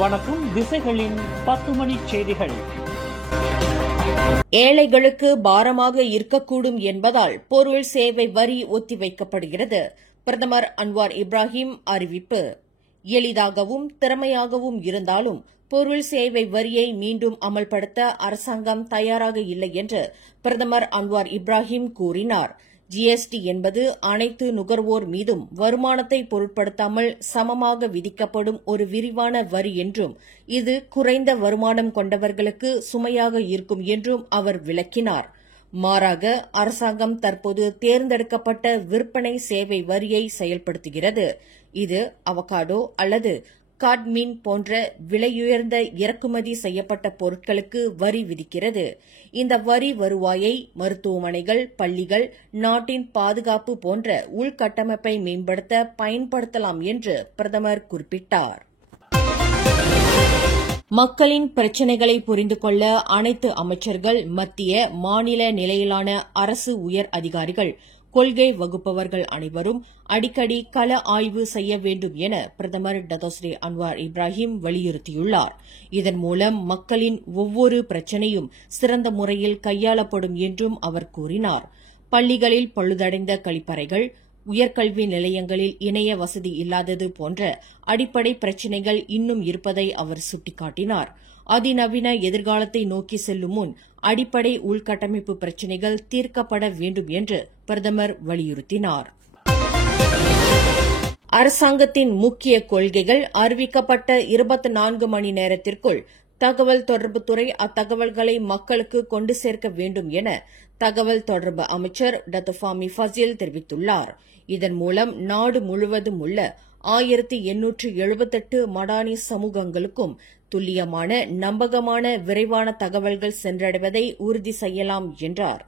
வணக்கம். திசைகளின் 10 மணி செய்திகள். ஏழைகளுக்கு பாரமாக இருக்கக்கூடும் என்பதால் பொருள் சேவை வரி ஒத்திவைக்கப்படுகிறது. பிரதமர் அன்வார் இப்ராஹிம் அறிவிப்பு. எளிதாகவும் திறமையாகவும் இருந்தாலும் பொருள் சேவை வரியை மீண்டும் அமல்படுத்த அரசாங்கம் தயாராக இல்லை என்று பிரதமர் அன்வார் இப்ராஹிம் கூறினார். ஜிஎஸ்டி என்பது அனைத்து நுகர்வோர் மீதும் வருமானத்தை பொருட்படுத்தாமல் சமமாக விதிக்கப்படும் ஒரு விரிவான வரி என்றும் இது குறைந்த வருமானம் கொண்டவர்களுக்கு சுமையாக இருக்கும் என்றும் அவர் விளக்கினார். மாறாக அரசாங்கம் தற்போது தேர்ந்தெடுக்கப்பட்ட விற்பனை சேவை வரியை செயல்படுத்துகிறது. இது அவகாடோ அல்லது காட்மீன் போன்ற விலையுயர்ந்த இறக்குமதி செய்யப்பட்ட பொருட்களுக்கு வரி விதிக்கிறது. இந்த வரி வருவாயை மருத்துவமனைகள், பள்ளிகள், நாட்டின் பாதுகாப்பு போன்ற உள்கட்டமைப்பை மேம்படுத்த பயன்படுத்தலாம் என்று பிரதமர் குறிப்பிட்டார். மக்களின் பிரச்சினைகளை புரிந்து கொள்ள அனைத்து அமைச்சர்கள், மத்திய, மாநில நிலையிலான அரசு உயர் அதிகாரிகள், கொள்கை வகுப்பவர்கள் அனைவரும் அடிக்கடி கள ஆய்வு செய்ய வேண்டும் என பிரதமர் டத்தோஸ்ரீ அன்வார் இப்ராஹிம் வலியுறுத்தியுள்ளார். இதன் மூலம் மக்களின் ஒவ்வொரு பிரச்சினையும் சிறந்த முறையில் கையாளப்படும் என்றும் அவர் கூறினார். பள்ளிகளில் பழுதடைந்த கழிப்பறைகள், உயர்கல்வி நிலையங்களில் இணைய வசதி இல்லாதது போன்ற அடிப்படை பிரச்சினைகள் இன்னும் இருப்பதை அவர் சுட்டிக்காட்டினார். அதிநவீன எதிர்காலத்தை நோக்கி செல்லும் முன் அடிப்படை உள்கட்டமைப்பு பிரச்சினைகள் தீர்க்கப்பட வேண்டும் என்று பிரதமர் வலியுறுத்தினார். அரசாங்கத்தின் முக்கிய கொள்கைகள் அறிவிக்கப்பட்ட 24 மணி நேரத்திற்குள் தகவல் தொடர்புத்துறை அத்தகவல்களை மக்களுக்கு கொண்டு சேர்க்க வேண்டும் என தகவல் தொடர்பு அமைச்சர் டத்தோ ஃபாமி ஃபசில் தெரிவித்துள்ளார். இதன் மூலம் நாடு முழுவதும் உள்ள 1878 மடானி சமூகங்களுக்கும் துல்லியமான, நம்பகமான, விரைவான தகவல்கள் சென்றடைவதை உறுதி செய்யலாம் என்றார்.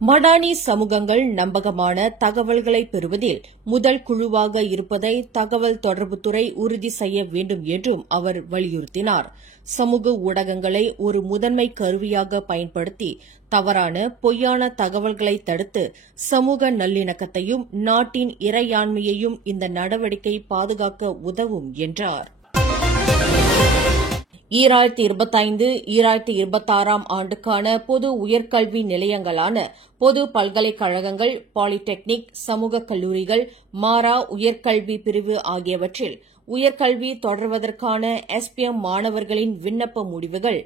மடானி சமூகங்கள் நம்பகமான தகவல்களை பெறுவதில் முதல் குழுவாக இருப்பதை தகவல் தொடர்புத்துறை உறுதி செய்ய வேண்டும் என்றும் அவர் வலியுறுத்தினார். சமூக ஊடகங்களை ஒரு முதன்மை கருவியாக பயன்படுத்தி தவறான, பொய்யான தகவல்களை தடுத்து சமூக நல்லிணக்கத்தையும் நாட்டின் இறையாண்மையையும் இந்த நடவடிக்கை பாதுகாக்க உதவும் என்றார். 2025-2026 ஆண்டுக்கான பொது உயர்கல்வி நிலையங்களான பொது பல்கலைக்கழகங்கள், பாலிடெக்னிக், சமூக கல்லூரிகள், மாரா உயர்கல்வி பிரிவு ஆகியவற்றில் உயர்கல்வி தொடர்வதற்கான எஸ்பிஎம் மாணவர்களின் விண்ணப்ப முடிவுகள்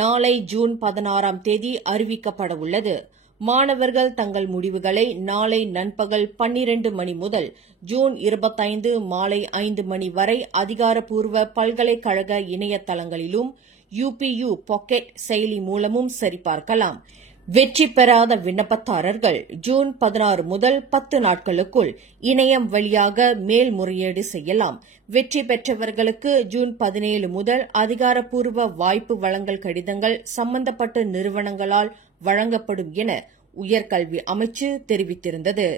நாளை ஜூன் 16ஆம் தேதி அறிவிக்கப்பட உள்ளது. மாணவர்கள் தங்கள் முடிவுகளை நாளை நண்பகல் 12 மணி முதல் ஜூன் 25 மாலை 5 மணி வரை அதிகாரப்பூர்வ பல்கலைக்கழக இணையதளங்களிலும் UPU பாக்கெட் செயலி மூலமும் சரிபார்க்கலாம். வெற்றி பெறாத விண்ணப்பதாரர்கள் ஜூன் 16 முதல் 10 நாட்களுக்குள் இணையம் வழியாக மேல்முறையீடு செய்யலாம். வெற்றி பெற்றவர்களுக்கு ஜூன் 17 முதல் அதிகாரப்பூர்வ வாய்ப்பு வழங்கல் கடிதங்கள் சம்பந்தப்பட்ட நிறுவனங்களால் வழங்கப்படும் என உயர்கல்வி அமைச்சு தெரிவித்திருந்தது.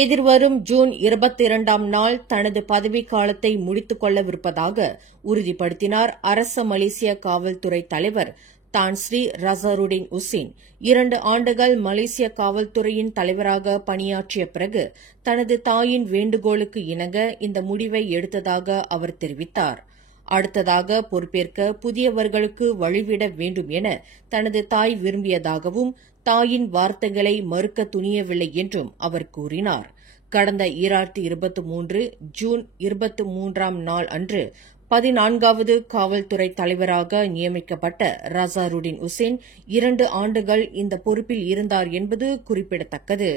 எதிர்வரும் ஜூன் 22ஆம் நாள் தனது பதவிக்காலத்தை முடித்துக் கொள்ளவிருப்பதாக உறுதிப்படுத்தினார் அரச மலேசிய காவல்துறை தலைவர் தான் ஸ்ரீ ரசாருடின் உசேன். 2 ஆண்டுகள் மலேசிய காவல்துறையின் தலைவராக பணியாற்றிய பிறகு தனது தாயின் வேண்டுகோளுக்கு இணங்க இந்த முடிவை எடுத்ததாக அவர் தெரிவித்தார். அடுத்ததாக பொறுப்பேற்க புதியவர்களுக்கு வழிவிட வேண்டும் என தனது தாய் விரும்பியதாகவும் தாயின் வார்த்தைகளை மறுக்க துணியவில்லை என்றும் அவர் கூறினார். கடந்த 2023 ஜூன் 23ஆம் நாள் அன்று 14வது காவல்துறை தலைவராக நியமிக்கப்பட்ட ரசாருடின் உசேன் 2 ஆண்டுகள் இந்த பொறுப்பில் இருந்தார் என்பது குறிப்பிடத்தக்கது.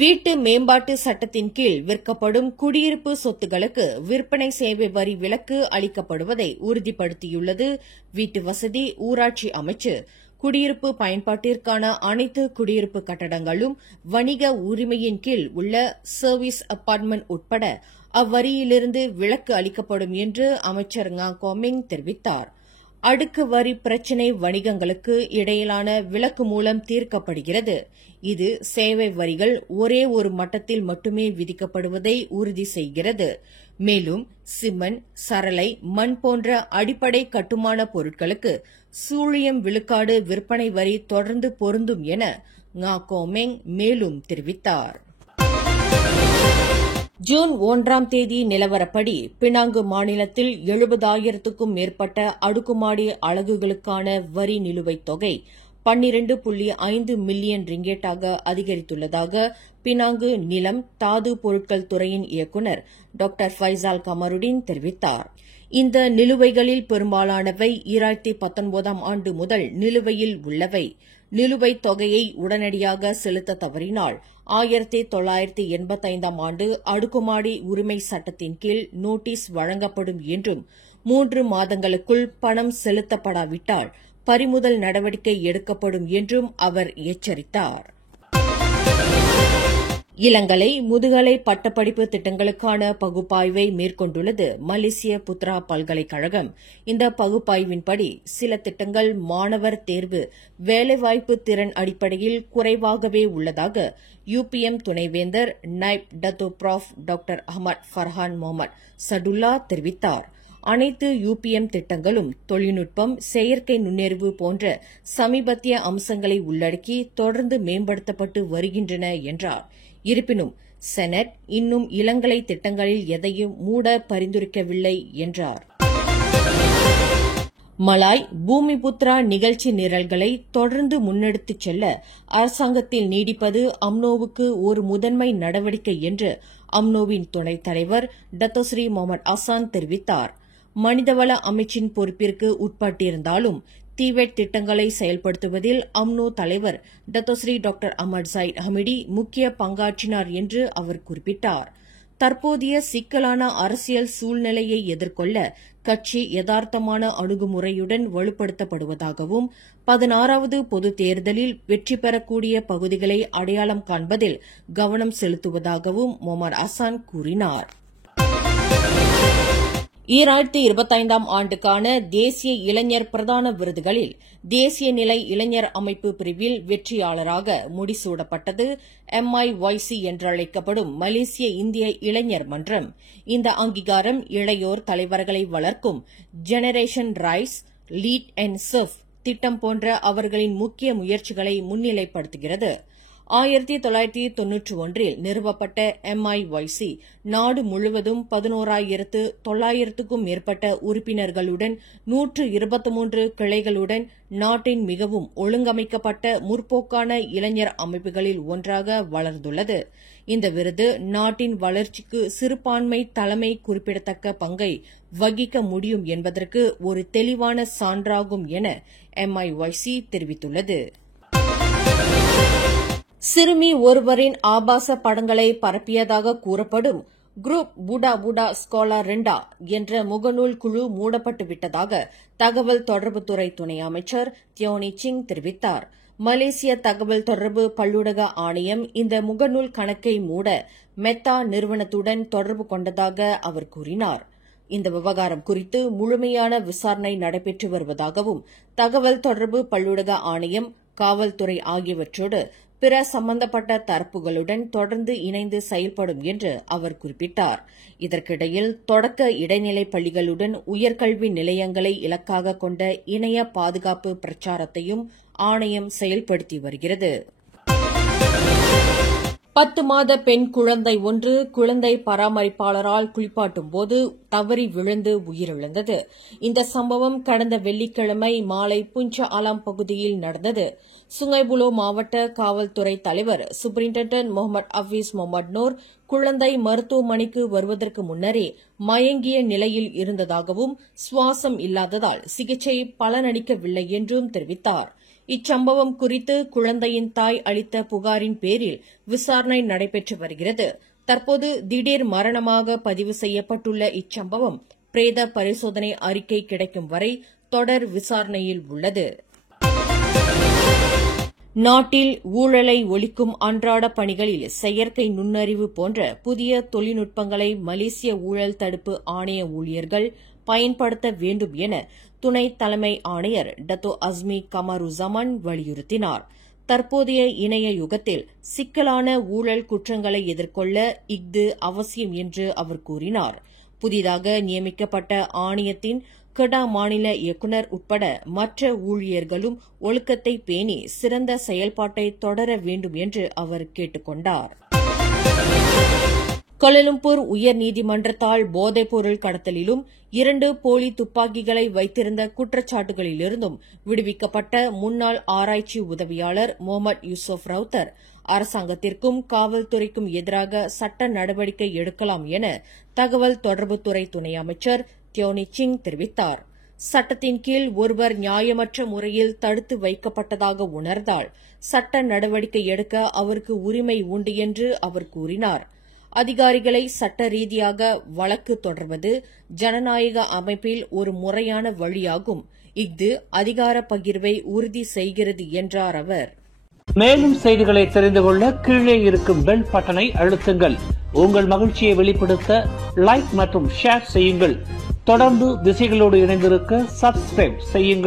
வீட்டு மேம்பாட்டு சட்டத்தின் கீழ் விற்கப்படும் குடியிருப்பு சொத்துகளுக்கு விற்பனை சேவை வரி விலக்கு அளிக்கப்படுவதை உறுதிப்படுத்தியுள்ளது வீட்டு வசதி ஊராட்சி அமைச்சு. குடியிருப்பு பயன்பாட்டிற்கான அனைத்து குடியிருப்பு கட்டடங்களும் வணிக உரிமையின் கீழ் உள்ள சர்வீஸ் அபார்ட்மெண்ட் உட்பட அவ்வரியிலிருந்து விலக்கு அளிக்கப்படும் என்று அமைச்சர் ngah koming தெரிவித்தார். அடுக்கு வரி பிரச்சினை வணிகங்களுக்கு இடையிலான விலக்கு மூலம் தீர்க்கப்படுகிறது. இது சேவை வரிகள் ஒரே ஒரு மட்டத்தில் மட்டுமே விதிக்கப்படுவதை உறுதி செய்கிறது. மேலும் சிமெண்ட், சரளை, மண் போன்ற அடிப்படை கட்டுமான பொருட்களுக்கு 0% விழுக்காடு விற்பனை வரி தொடர்ந்து பொருந்தும் என ngah koming மேலும் தெரிவித்தார். ஜூன் 1ஆம் தேதி நிலவரப்படி பினாங்கு மாநிலத்தில் 70,000க்கும் மேற்பட்ட அடுக்குமாடி அலகுகளுக்கான வரி நிலுவைத் தொகை 12.5 மில்லியன் ரிங்கெட்டாக அதிகரித்துள்ளதாக பினாங்கு நிலம் தாது பொருட்கள் துறையின் இயக்குநர் டாக்டர் ஃபைசால் கமருடின் தெரிவித்தார். இந்த நிலுவைகளில் பெரும்பாலானவை 2019ஆம் ஆண்டு முதல் நிலுவையில் உள்ளவை. நிலுவைத் தொகையை உடனடியாக செலுத்த தவறினால் 1985ஆம் ஆண்டு அடுக்குமாடி உரிமை சட்டத்தின் கீழ் நோட்டீஸ் வழங்கப்படும் என்றும் 3 மாதங்களுக்குள் பணம் செலுத்தப்படாவிட்டால் பறிமுதல் நடவடிக்கை எடுக்கப்படும் என்றும் அவர் எச்சரித்தார். இளங்கலை முதுகலை பட்டப்படிப்பு திட்டங்களுக்கான பகுப்பாய்வை மேற்கொண்டுள்ளது மலேசிய புத்ரா பல்கலைக்கழகம். இந்த பகுப்பாய்வின்படி சில திட்டங்கள் மாணவர் தேர்வு வேலைவாய்ப்பு திறன் அடிப்படையில் குறைவாகவே உள்ளதாக UPM துணைவேந்தர் நைப் டத்தோ ப்ராஃப் டாக்டர் அஹமத் ஃபர்ஹான் முகமது சடுல்லா தெரிவித்தார். அனைத்து UPM திட்டங்களும் தொழில்நுட்பம், செயற்கை நுண்ணறிவு போன்ற சமீபத்திய அம்சங்களை உள்ளடக்கி தொடர்ந்து மேம்படுத்தப்பட்டு வருகின்றன என்றார். இருப்பினும் செனட் இன்னும் இளங்கலை திட்டங்களில் எதையும் மூட பரிந்துரைக்கவில்லை என்றார். மலாய் பூமிபுத்ரா நிகழ்ச்சி நிரல்களை தொடர்ந்து முன்னெடுத்துச் செல்ல அரசாங்கத்தில் நீடிப்பது அம்னோவுக்கு ஒரு முதன்மை நடவடிக்கை என்று அம்னோவின் துணைத் தலைவர் டத்தோஸ்ரீ முகமது அசான் தெரிவித்தார். மனிதவள அமைச்சின் பொறுப்பிற்கு உட்பட்டிருந்தாலும் தீவெட் திட்டங்களை செயல்படுத்துவதில் அம்னோ தலைவர் Datuk Seri doctor Ahmad Zahid Hamidi முக்கிய பங்காற்றினார் என்று அவர் குறிப்பிட்டார். தற்போதைய சிக்கலான அரசியல் சூழ்நிலையை எதிர்கொள்ள கட்சி யதார்த்தமான அணுகுமுறையுடன் வலுப்படுத்தப்படுவதாகவும் 16வது பொதுத் தேர்தலில் வெற்றி பெறக்கூடிய பகுதிகளை அடையாளம் காண்பதில் கவனம் செலுத்துவதாகவும் முகமது அசான் கூறினார். 2025ஆம் ஆண்டுக்கான தேசிய இளைஞர் பிரதான விருதுகளில் தேசிய நிலை இளைஞர் அமைப்பு பிரிவில் வெற்றியாளராக முடிசூடப்பட்டது MIYC என்றழைக்கப்படும் மலேசிய இந்திய இளைஞர் மன்றம். இந்த அங்கீகாரம் இளையோர் தலைவர்களை வளர்க்கும் generation rice, lead and serve திட்டம் போன்ற அவர்களின் முக்கிய முயற்சிகளை முன்னிலைப்படுத்துகிறது. 1991இல் நிறுவப்பட்ட MIYC நாடு முழுவதும் 11,900க்கும் மேற்பட்ட உறுப்பினர்களுடன் 123 கிளைகளுடன் நாட்டின் மிகவும் ஒழுங்கமைக்கப்பட்ட முற்போக்கான இளைஞர் அமைப்புகளில் ஒன்றாக வளர்ந்துள்ளது. இந்த விருது நாட்டின் வளர்ச்சிக்கு சிறுபான்மை தலைமை குறிப்பிடத்தக்க பங்கை வகிக்க முடியும் என்பதற்கு ஒரு தெளிவான சான்றாகும் என MIYC தெரிவித்துள்ளது. சிறுமி ஒருவரின் ஆபாச படங்களை பரப்பியதாக கூறப்படும் குரூப் பூடா பூடா ஸ்காலர் 2 என்ற முகநூல் குழு மூடப்பட்டுவிட்டதாக தகவல் தொடர்புத்துறை துணை அமைச்சர் தியோனி சிங் தெரிவித்தார். மலேசிய தகவல் தொடர்பு பல்லுலக ஆணையம் இந்த முகநூல் கணக்கை மூட மெத்தா நிறுவனத்துடன் தொடர்பு கொண்டதாக அவர் கூறினார். இந்த விவகாரம் குறித்து முழுமையான விசாரணை நடைபெற்று வருவதாகவும் தகவல் தொடர்பு பல்லுலக ஆணையம், காவல்துறை ஆகியவற்றோடு பிற சம்பந்தப்பட்ட தரப்புகளுடன் தொடர்ந்து இணைந்து செயல்படும் என்று அவர் குறிப்பிட்டார். இதற்கிடையில் தொடக்க இடைநிலைப் பள்ளிகளுடன் உயர்கல்வி நிலையங்களை இலக்காக கொண்ட இணைய பாதுகாப்பு பிரச்சாரத்தையும் ஆணையம் செயல்படுத்தி வருகிறது. 10 மாத பெண் குழந்தை ஒன்று குழந்தை பராமரிப்பாளரால் குளிப்பாட்டும் போது தவறி விழுந்து உயிரிழந்தது. இந்த சம்பவம் கடந்த வெள்ளிக்கிழமை மாலை புஞ்ச ஆலாம் பகுதியில் நடந்தது. சுங்கைபுலோ மாவட்ட காவல்துறை தலைவர் சூப்பரிண்டென்டன்ட் முகமது ஹபீஸ் முகமது நூர் குழந்தை மருத்துவமனைக்கு வருவதற்கு முன்னரே மயங்கிய நிலையில் இருந்ததாகவும் சுவாசம் இல்லாததால் சிகிச்சை பலனளிக்கவில்லை என்றும் தெரிவித்தார். இச்சம்பவம் குறித்து குழந்தையின் தாய் அளித்த புகாரின் பேரில் விசாரணை நடைபெற்று வருகிறது. தற்போது திடீர் மரணமாக பதிவு செய்யப்பட்டுள்ள இச்சம்பவம் பிரேத பரிசோதனை அறிக்கை கிடைக்கும் வரை தொடர் விசாரணையில் உள்ளது. நாட்டில் ஊழலை ஒழிக்கும் அன்றாட பணிகளில் செயற்கை நுண்ணறிவு போன்ற புதிய தொழில்நுட்பங்களை மலேசிய ஊழல் தடுப்பு ஆணைய ஊழியர்கள் பயன்படுத்த வேண்டும் என துணை தலைமை ஆணையர் டத்தோ அஸ்மி கமருசமான் வலியுறுத்தினார். தற்போதைய இணைய யுகத்தில் சிக்கலான ஊழல் குற்றங்களை எதிர்கொள்ள இஃது அவசியம் என்று அவர் கூறினார். புதிதாக நியமிக்கப்பட்ட ஆணையத்தின் கடா மாநில இயக்குநர் உட்பட மற்ற ஊழியர்களும் ஒழுக்கத்தை பேணி சிறந்த செயல்பாட்டை தொடர வேண்டும் என்று அவர் கேட்டுக் கொண்டார். கோலாலம்பூர் உயர்நீதிமன்றத்தால் போதைப்பொருள் கடத்தலிலும் 2 போலி துப்பாக்கிகளை வைத்திருந்த குற்றச்சாட்டுகளிலிருந்தும் விடுவிக்கப்பட்ட முன்னாள் ஆராய்ச்சி உதவியாளர் முகமது யூசுப் ரவுத்தர் அரசாங்கத்திற்கும் காவல்துறைக்கும் எதிராக சட்ட நடவடிக்கை எடுக்கலாம் என தகவல் தொடர்புத்துறை துணை அமைச்சர் தியோனி சிங் தெரிவித்தார். சட்டத்தின் கீழ் ஒருவர் நியாயமற்ற முறையில் தடுத்து வைக்கப்பட்டதாக உணர்ந்தால் சட்ட நடவடிக்கை எடுக்க அவருக்கு உரிமை உண்டு என்று அவர் கூறினார். அதிகாரிகளை சட்ட ரீதியாக வழக்கு தொடர்வது ஜனநாயக அமைப்பில் ஒரு முறையான வழியாகும். இஃது அதிகார பகிர்வை உறுதி செய்கிறது என்றார் அவர். மேலும் செய்திகளை தெரிந்து கொள்ள கீழே இருக்கும் பெல் பட்டனை அழுத்துங்கள். உங்கள் மகிழ்ச்சியை வெளிப்படுத்த லைக் மற்றும் ஷேர் செய்யுங்கள். தொடர்ந்து திசைகளோடு இணைந்திருக்க சப்ஸ்கிரைப் செய்யுங்கள்.